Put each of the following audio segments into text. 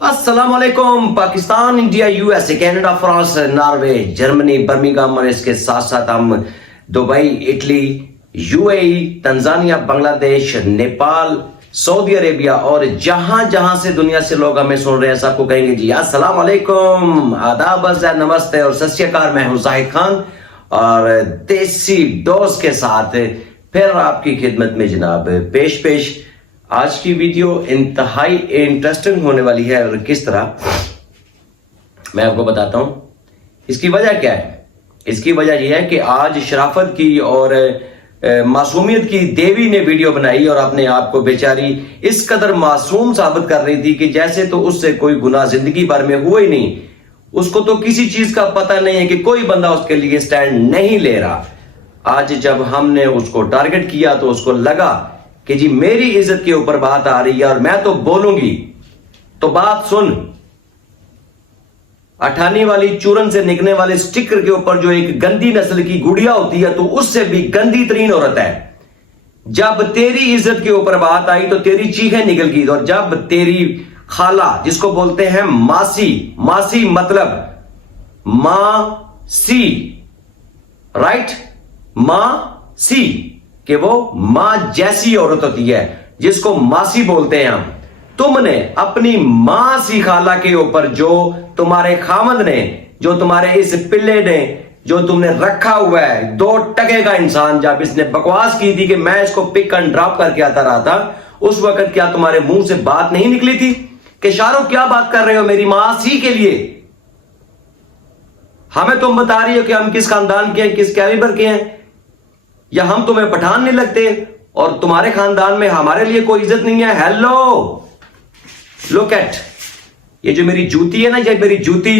अस्सलाम वालेकुम। Pakistan, India, USA, Canada, France, Norway, Germany, Birmingham और इसके साथ साथ हम Dubai, Italy, UAE, Tanzania, Bangladesh, Nepal, Saudi Arabia और जहां जहां से दुनिया से लोग हमें सुन रहे हैं सबको कहेंगे जी अस्सलाम वालेकुम, आदाब, नमस्ते और सत श्री अकाल। मैं हूं जाहिद खान और देसी डोज के साथ फिर आपकी खिदमत में जनाब पेश आज की वीडियो इंतहाई इंटरेस्टिंग होने वाली है। और किस तरह मैं आपको बताता हूं। इसकी वजह क्या है? इसकी वजह यह है कि आज शराफत की और मासूमियत की देवी ने वीडियो बनाई और अपने आप को बेचारी इस कदर मासूम साबित कर रही थी कि जैसे तो उससे कोई गुनाह जिंदगी भर में हुआ ही नहीं। उसको तो किसी चीज का पता नहीं है कि कोई बंदा उसके लिए स्टैंड नहीं ले रहा। आज जब हमने उसको टारगेट किया तो उसको लगा कि जी मेरी इज्जत के ऊपर बात आ रही है और मैं तो बोलूंगी। तो बात सुन, अठानी वाली चूरन से निकलने वाले स्टिकर के ऊपर जो एक गंदी नस्ल की गुड़िया होती है तो उससे भी गंदी तरीन औरत है। जब तेरी इज्जत के ऊपर बात आई तो तेरी चीखें निकल गई। और जब तेरी खाला, जिसको बोलते हैं मासी, मासी मतलब मासी, राइट, मासी, कि वो मां जैसी औरत होती है जिसको मासी बोलते हैं हम। तुमने अपनी मां सी खाला के ऊपर जो तुम्हारे खामद ने, जो तुम्हारे इस पिल्ले ने, जो तुमने रखा हुआ है 2 टके का इंसान, जब इसने बकवास की थी कि मैं इसको पिक एंड ड्रॉप करके आता रहा था, उस वक्त क्या तुम्हारे मुंह से बात नहीं निकली थी कि शाहरुख क्या बात कर रहे हो मेरी मां सी के लिए? हमें तुम बता रही हो कि हम किस खानदान के हैं, किस कैलिबर के हैं, या हम तुम्हें पठान नहीं लगते और तुम्हारे खानदान में हमारे लिए कोई इज्जत नहीं है। हेलो, लुक एट, ये जो मेरी जूती है ना, ये मेरी जूती,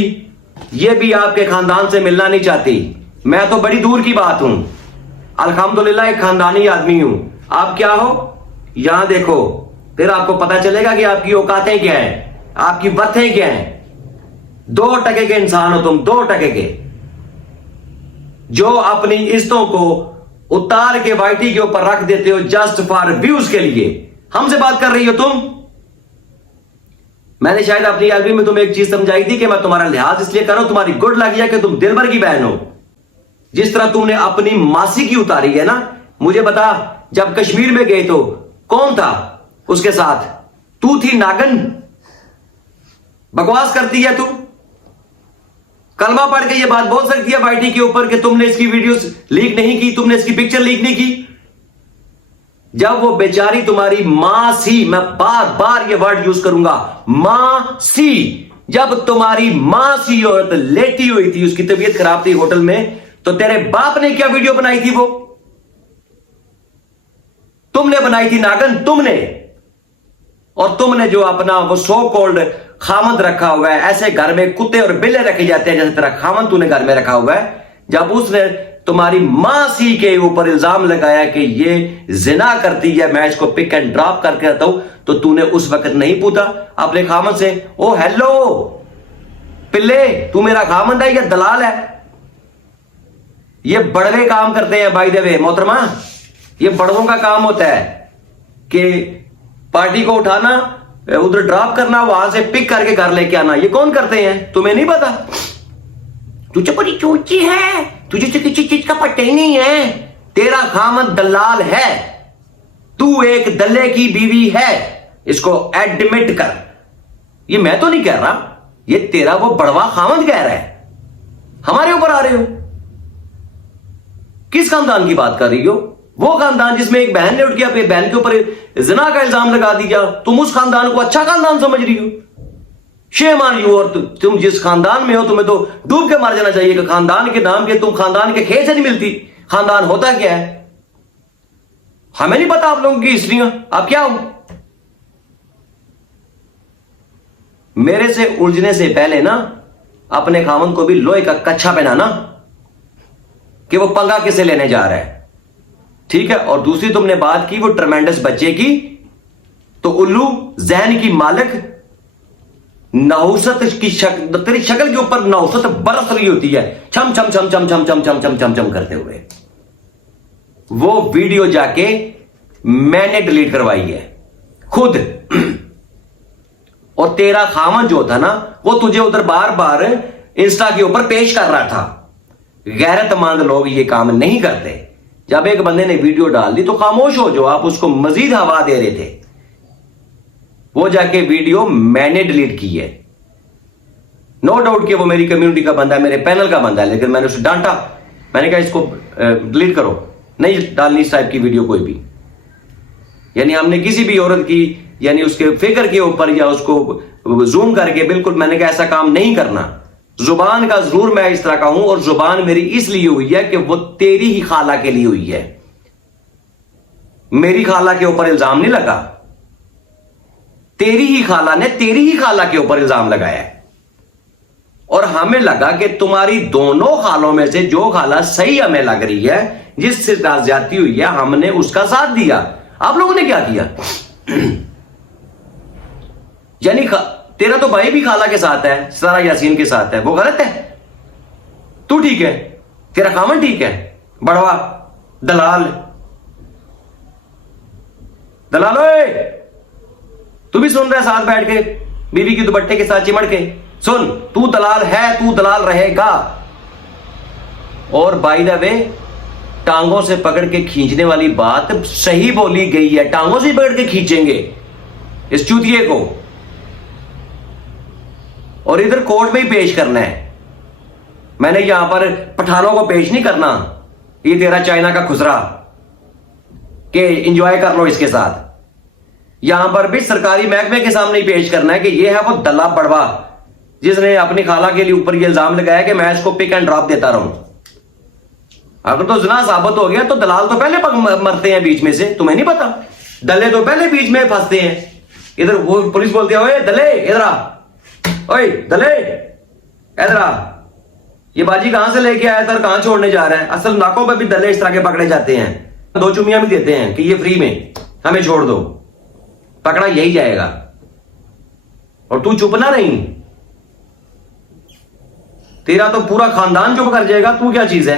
ये भी आपके खानदान से मिलना नहीं चाहती। मैं तो बड़ी दूर की बात हूं, अल्हम्दुलिल्लाह एक खानदानी आदमी हूं। आप क्या हो? यहां देखो, फिर आपको पता चलेगा कि आपकी औकातें क्या है, आपकी बतें क्या है। 2 टके के इंसान हो तुम, 2 टके के, जो अपनी इज्जतों को उतार के वाईटी के ऊपर रख देते हो जस्ट फॉर व्यूज के लिए। हमसे बात कर रही हो तुम। मैंने शायद अपनी एलबी में तुम्हें एक चीज समझाई थी कि मैं तुम्हारा लिहाज इसलिए कर रहा हूं, तुम्हारी गुड लगी है कि तुम दिल भर की बहन हो। जिस तरह तुमने अपनी मासी की उतारी है ना, मुझे बता, जब कश्मीर में गए तो कौन था उसके साथ? तू थी नागन। बकवास करती है तू। कलमा पढ़ के ये बात बोल सकती है वाईटी के ऊपर कि तुमने इसकी वीडियोस लीक नहीं की, तुमने इसकी पिक्चर लीक नहीं की? जब वो बेचारी तुम्हारी मां सी, मैं बार बार ये वर्ड यूज करूंगा, मां सी, जब तुम्हारी मां सी औरत लेटी हुई थी, उसकी तबीयत खराब थी होटल में, तो तेरे बाप ने क्या वीडियो बनाई थी? वो तुमने बनाई थी नागन, तुमने। और तुमने जो अपना वो सो कॉल्ड खामद रखा हुआ है, ऐसे घर में कुत्ते और बिल्ले रखे जाते हैं जैसे तेरा खामद तूने घर में रखा हुआ है, जब उसने तुम्हारी मां सी के ऊपर इल्जाम लगाया कि ये जिना करती है, मैं इसको पिक एंड ड्रॉप करके आता हूं, तो तूने उस वक्त नहीं पूछा अपने खामद से, ओ हेलो पिल्ले, तू मेरा खामद है या दलाल है? ये बड़वे काम करते हैं बाय द वे मोहतरमा, ये बड़वों का काम होता है कि पार्टी को उठाना, उधर ड्रॉप करना, वहां से पिक करके घर लेके आना। ये कौन करते हैं तुम्हें नहीं पता? तुझे बड़ी चूची है, तुझे तो किसी चीज का पता ही नहीं है। तेरा खामद दलाल है, तू एक दल्ले की बीवी है, इसको एडमिट कर। ये मैं तो नहीं कह रहा, ये तेरा वो बड़वा खामद कह रहा है। हमारे ऊपर आ रहे हो। किस खानदान की बात कर रही हो? वो खानदान जिसमें एक बहन ने उठ के अपनी बहन के ऊपर जिना का इल्जाम लगा दिया, तुम उस खानदान को अच्छा खानदान समझ रही हो? Shame on you. और तुम जिस खानदान में हो तुम्हें तो डूब के मर जाना चाहिए कि खानदान के नाम के तुम खानदान के खेत से नहीं मिलती। खानदान होता क्या है? हमें नहीं पता आप लोगों की हिस्ट्रियां। आप क्या हो? मेरे से उलझने से पहले ना अपने खामन को भी लोहे का कच्छा पहनाना कि वो पंगा किसे लेने जा रहा है, ठीक है? और दूसरी तुमने बात की वो ट्रमेंडस बच्चे की, तो उल्लू जहन की मालिक नहुसत की शक्ल, तेरी शक्ल के ऊपर नहुसत बरस रही होती है, छम छम छम छम छम छम छम छम छम छम करते हुए। वो वीडियो जाके मैंने डिलीट करवाई है खुद। और तेरा खामन जो था ना वो तुझे उधर बार बार इंस्टा के ऊपर पेश कर रहा था। गैरतमंद लोग ये काम नहीं करते। जब एक बंदे ने वीडियो डाल दी तो खामोश हो, जो आप उसको मजीद हवा दे रहे थे। वो जाके वीडियो मैंने डिलीट की है। नो डाउट कि वो मेरी कम्युनिटी का बंदा है, मेरे पैनल का बंदा है, लेकिन मैंने उसे डांटा। मैंने कहा इसको डिलीट करो, नहीं डालनी इस टाइप की वीडियो कोई भी। यानी हमने किसी भी औरत की यानी उसके फिगर के ऊपर या उसको जूम करके, बिल्कुल मैंने कहा ऐसा काम नहीं करना। जुबान का जरूर मैं इस तरह का हूं, और जुबान मेरी इसलिए हुई है कि वो तेरी ही खाला के लिए हुई है। मेरी खाला के ऊपर इल्जाम नहीं लगा, तेरी ही खाला ने तेरी ही खाला के ऊपर इल्जाम लगाया है। और हमें लगा कि तुम्हारी दोनों खालों में से जो खाला सही हमें लग रही है, जिससे ज्यादती हुई है, हमने उसका साथ दिया। आप लोगों ने क्या किया? यानी तेरा तो भाई भी खाला के साथ है, सारा यासीन के साथ है, वो गलत है? तू ठीक है, तेरा खामन ठीक है, बड़वा दलाल दलाल ओए, तू भी सुन रहा है साथ बैठ के बीवी की दुपट्टे के साथ चिमड़ के? सुन, तू दलाल है, तू दलाल रहेगा। और बाय द वे, टांगों से पकड़ के खींचने वाली बात सही बोली गई है। टांगों से पकड़ के खींचेंगे इस चूतिए को, और इधर कोर्ट में ही पेश करना है। मैंने यहां पर पठानों को पेश नहीं करना, ये तेरा चाइना का खुसरा के एंजॉय कर लो इसके साथ। यहां पर भी सरकारी महकमे के सामने ही पेश करना है कि ये है वो दल्ला बड़वा जिसने अपनी खाला के लिए ऊपर ये इल्जाम लगाया कि मैं इसको पिक एंड ड्रॉप देता रहूं। अगर तो जना साबित हो गया तो दलाल तो पहले मरते हैं बीच में से, तुम्हें नहीं पता? दल्ले तो पहले बीच में फंसते हैं। इधर वो पुलिस बोलती है, ओए दले इधर आ, ओए दले इधर आ, ये बाजी कहां से लेके आया सर, कहां छोड़ने जा रहा है? असल नाकों पर भी दले इस तरह के पकड़े जाते हैं, 2 चुमियां भी देते हैं कि ये फ्री में हमें छोड़ दो, पकड़ा यही जाएगा। और तू चुप ना रही, तेरा तो पूरा खानदान चुप कर जाएगा। तू क्या चीज है?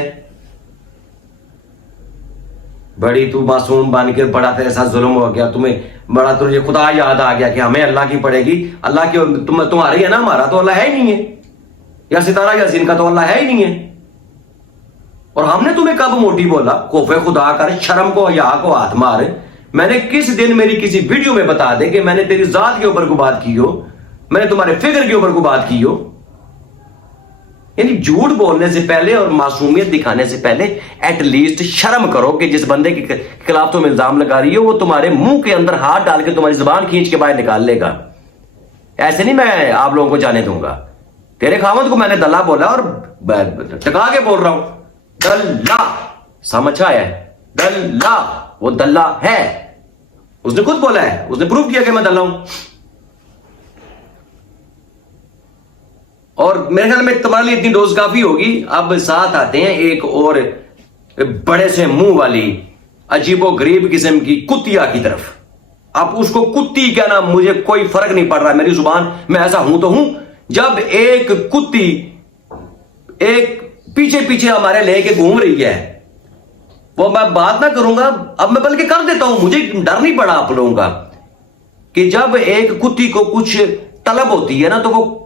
बड़ी तू मासूम बन के बड़ा तेरे साथ जुल्म हो गया, तुम्हें बड़ा तुझे खुदा याद आ गया कि हमें अल्लाह की पड़ेगी। अल्लाह की तुम्हारी है ना, हमारा तो अल्लाह है ही नहीं है, या सितारा यासीन का तो अल्लाह है ही नहीं है। और हमने तुम्हें कब मोटी बोला? खौफे खुदा कर, शर्म को हया को हाथ मार। मैंने किस दिन मेरी किसी वीडियो में बता दे कि मैंने तेरी जात के ऊपर को बात की हो, मैंने तुम्हारे फिगर के ऊपर को बात की हो? यानी झूठ बोलने से पहले और मासूमियत दिखाने से पहले एटलीस्ट शर्म करो कि जिस बंदे के खिलाफ तुम इल्जाम लगा रही हो वो तुम्हारे मुंह के अंदर हाथ डाल के तुम्हारी जुबान खींच के बाहर निकाल लेगा। ऐसे नहीं मैं आप लोगों को जाने दूंगा। तेरे खामद को मैंने दल्ला बोला और टका के बोल रहा हूं, दल्ला, समझ आया? दल्ला, वो दल्ला है, उसने खुद बोला है, उसने प्रूव किया कि मैं दल्ला हूं। और मेरे ख्याल में तुम्हारे लिए इतनी डोज काफी होगी। अब साथ आते हैं एक और बड़े से मुंह वाली अजीबो गरीब किस्म की कुतिया की तरफ। अब उसको कुत्ती कहना मुझे कोई फर्क नहीं पड़ रहा, मेरी जुबान, मैं ऐसा हूं तो हूं। जब एक कुत्ती एक पीछे पीछे हमारे लेके घूम रही है, वो मैं बात ना करूंगा, अब मैं बल्कि कर देता हूं, मुझे डर नहीं पड़ा आप लोगों का कि जब एक कुत्ती को कुछ तलब होती है ना तो वो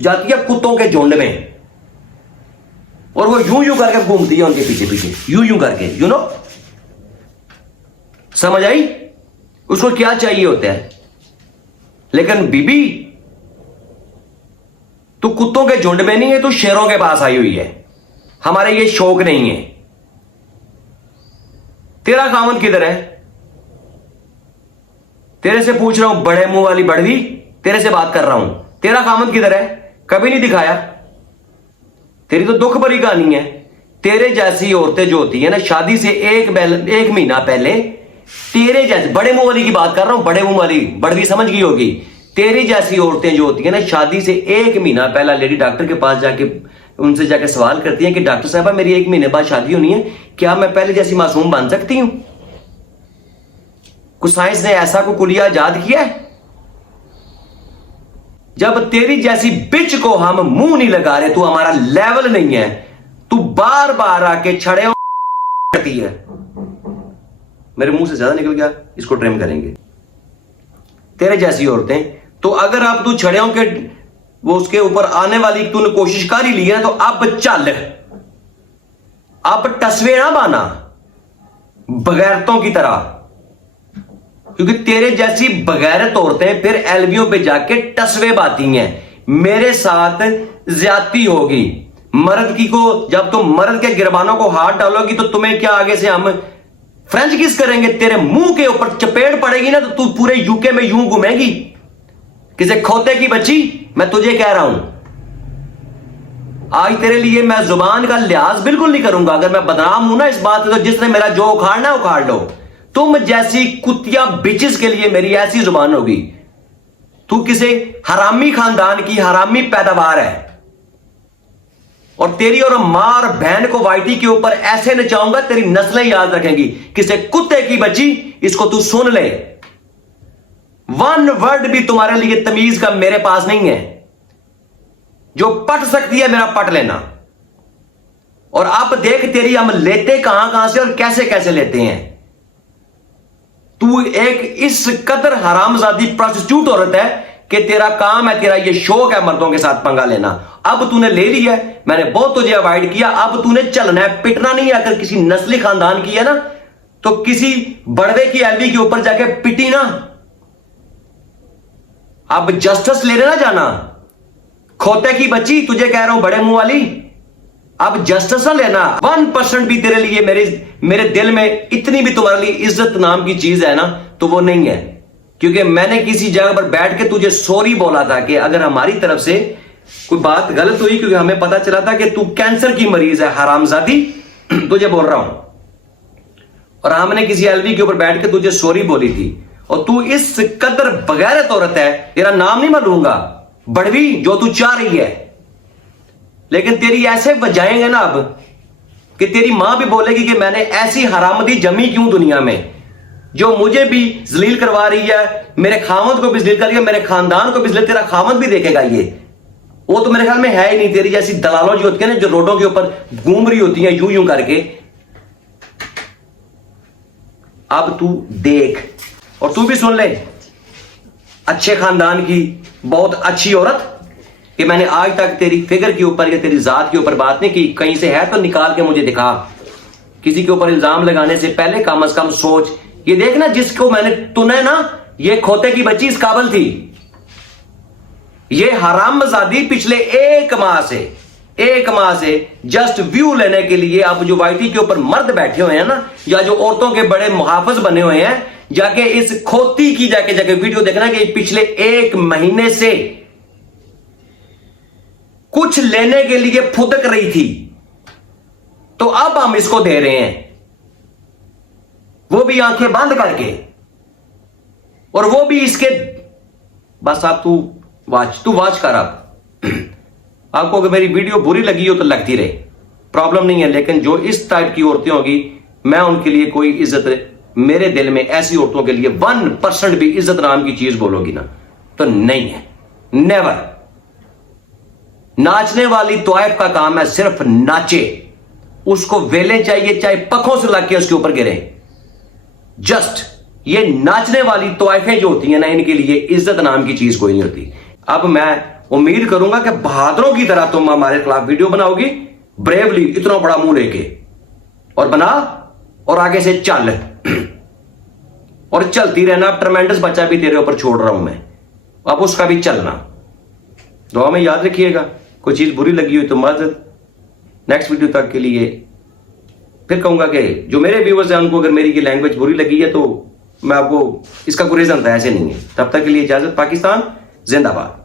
जाती है कुत्तों के झुंड में, और वो यूं यूं करके घूमती है उनके पीछे पीछे, यूं यूं करके, यू नो, समझ आई? उसको क्या चाहिए होता है। लेकिन बीबी तू कुत्तों के झुंड में नहीं है, तू शेरों के पास आई हुई है। हमारे ये शौक नहीं है। तेरा खामन किधर है? तेरे से पूछ रहा हूं, बड़े मुंह वाली बड़वी, तेरे से बात कर रहा हूं। तेरा खामन किधर है? कभी नहीं दिखाया। तेरी तो दुख भरी कहानी है। तेरे जैसी औरतें जो होती है ना, शादी से एक महीना पहले, तेरे जैसे, बड़े मुंह वाली की बात कर रहा हूं, बड़े मुंह वाली बड़वी समझ गई होगी। तेरी जैसी औरतें जो होती है ना, शादी से 1 महीना पहला लेडी डॉक्टर के पास जाके उनसे जाके सवाल करती है कि डॉक्टर साहब मेरी 1 महीने बाद शादी होनी है, क्या मैं पहले जैसी मासूम बन सकती हूं? कुछ साइंस ने ऐसा को कुलिया इजाद किया है? जब तेरी जैसी बिच को हम मुंह नहीं लगा रहे, तू हमारा लेवल नहीं है, तू बार बार आके छड़े करती है। मेरे मुंह से ज्यादा निकल गया, इसको ट्रिम करेंगे। तेरे जैसी औरतें तो अगर अब तू छड़ियों के वो उसके ऊपर आने वाली तूने कोशिश कर ही ली है, तो अब चल, अब टसवे ना बाना बगैरतों की तरह, क्योंकि तेरे जैसी बगैरत औरतें फिर एलवियों पे जाके टसवे बाती हैं। मेरे साथ ज्यादती होगी मर्द की को, जब तुम मर्द के गिरबानों को हाथ डालोगी तो तुम्हें क्या आगे से हम फ्रेंच किस करेंगे, तेरे मुंह के ऊपर चपेट पड़ेगी ना तो तू पूरे यूके में यूं घूमेगी किसी खोते की बच्ची। मैं तुझे कह रहा हूं, आज तेरे लिए मैं जुबान का लिहाज बिल्कुल नहीं करूंगा। अगर मैं बदनाम हूं ना इस बात से, तो जिसने मेरा जो उखाड़ना है उखाड़ लो। तुम जैसी कुतिया बिचेस के लिए मेरी ऐसी जुबान होगी। तू किसी हरामी खानदान की हरामी पैदावार है, और तेरी और मां और बहन को वाइटी के ऊपर ऐसे नचाऊंगा तेरी नस्लें याद रखेंगी। किसी कुत्ते की बच्ची, इसको तू सुन ले, वन वर्ड भी तुम्हारे लिए तमीज का मेरे पास नहीं है। जो पट सकती है मेरा पट लेना। और अब देख तेरी हम लेते कहां से और कैसे कैसे लेते हैं। तू एक इस कदर हरामजादी प्रोस्टिट्यूट औरत है कि तेरा काम है, तेरा ये शौक है मर्दों के साथ पंगा लेना। अब तूने ले लिया है, मैंने बहुत तुझे अवॉइड किया, अब तूने चलना है, पिटना नहीं है। अगर किसी नस्ली खानदान की है ना तो किसी बड़वे की एलवी के ऊपर जाके पिटी ना। अब जस्टिस लेने ना जाना, खोते की बच्ची, तुझे कह रहा हूं बड़े मुंह वाली, अब जस्टिस ना लेना। 1% भी तेरे लिए मेरे दिल में इतनी भी तुम्हारे लिए इज्जत नाम की चीज है ना तो वो नहीं है। क्योंकि मैंने किसी जगह पर बैठ के तुझे सॉरी बोला था कि अगर हमारी तरफ से कोई बात गलत हुई, क्योंकि हमें पता चला था कि तू कैंसर की मरीज है हरामजादी, तुझे बोल रहा हूं। और हमने किसी एलवी के ऊपर बैठ के तुझे सॉरी बोली थी, और तू इस कदर बगैरत औरत है, तेरा नाम नहीं मैं लूंगा, बड़वी जो तू चाह रही है। लेकिन तेरी ऐसे बजाएंगे ना अब कि तेरी मां भी बोलेगी कि मैंने ऐसी हरामदी जमी क्यों दुनिया में, जो मुझे भी जलील करवा रही है, मेरे खामद को भी जलील कर रही है, मेरे खानदान को भी जलील। तेरा खामद भी देखेगा ये, वो तो मेरे ख्याल में है ही नहीं। तेरी जैसी दलालों जो होती है ना, जो रोडों के ऊपर घूम रही होती है यूं यूं करके। अब तू देख और तू भी सुन ले, अच्छे खानदान की बहुत अच्छी औरत, कि मैंने आज तक तेरी फिगर के ऊपर या तेरी जात के ऊपर बात नहीं की। कहीं से है तो निकाल के मुझे दिखा। किसी के ऊपर इल्जाम लगाने से पहले कम से कम सोच। ये देखना, जिसको मैंने, तूने ना ये खोते की बच्ची इस काबिल थी। ये हरामजादी पिछले एक माह से जस्ट व्यू लेने के लिए अब जो वाईटी के ऊपर मर्द बैठे हुए हैं ना, या जो औरतों के बड़े मुहाफिज बने हुए हैं, जाके इस खोती की जाके वीडियो देखना कि पिछले एक महीने से कुछ लेने के लिए फुदक रही थी, तो अब हम इसको दे रहे हैं, वो भी आंखें बंद करके, और वो भी इसके। बस आप तू वाच कर। आपको अगर मेरी वीडियो बुरी लगी हो तो लगती रहे, प्रॉब्लम नहीं है। लेकिन जो इस टाइप की औरतें होगी, मैं उनके लिए कोई इज्जत, मेरे दिल में ऐसी औरतों के लिए 1% भी इज्जत नाम की चीज बोलोगी ना तो नहीं है, नेवर। नाचने वाली तोयफ का काम है सिर्फ नाचे, उसको वेले चाहिए चाहे पखों से लग के उसके ऊपर गिरे। जस्ट ये नाचने वाली तोयफें जो होती हैं ना, इनके लिए इज्जत नाम की चीज कोई नहीं होती। अब मैं उम्मीद करूंगा कि बहादुरों की तरह तुम हमारे खिलाफ वीडियो बनाओगी, ब्रेवली, इतना बड़ा मुंह लेके, और बना और आगे से चल और चलती रहना। ट्रमेंडस बच्चा भी तेरे ऊपर छोड़ रहा हूं मैं, अब उसका भी चलना। दुआ में याद रखिएगा। कोई चीज बुरी लगी हुई तो मदद। नेक्स्ट वीडियो तक के लिए फिर कहूंगा कि जो मेरे व्यूवर्स हैं उनको अगर मेरी ये लैंग्वेज बुरी लगी है तो मैं आपको इसका कोई रीजन था, ऐसे नहीं है। तब तक के लिए इजाजत। पाकिस्तान जिंदाबाद।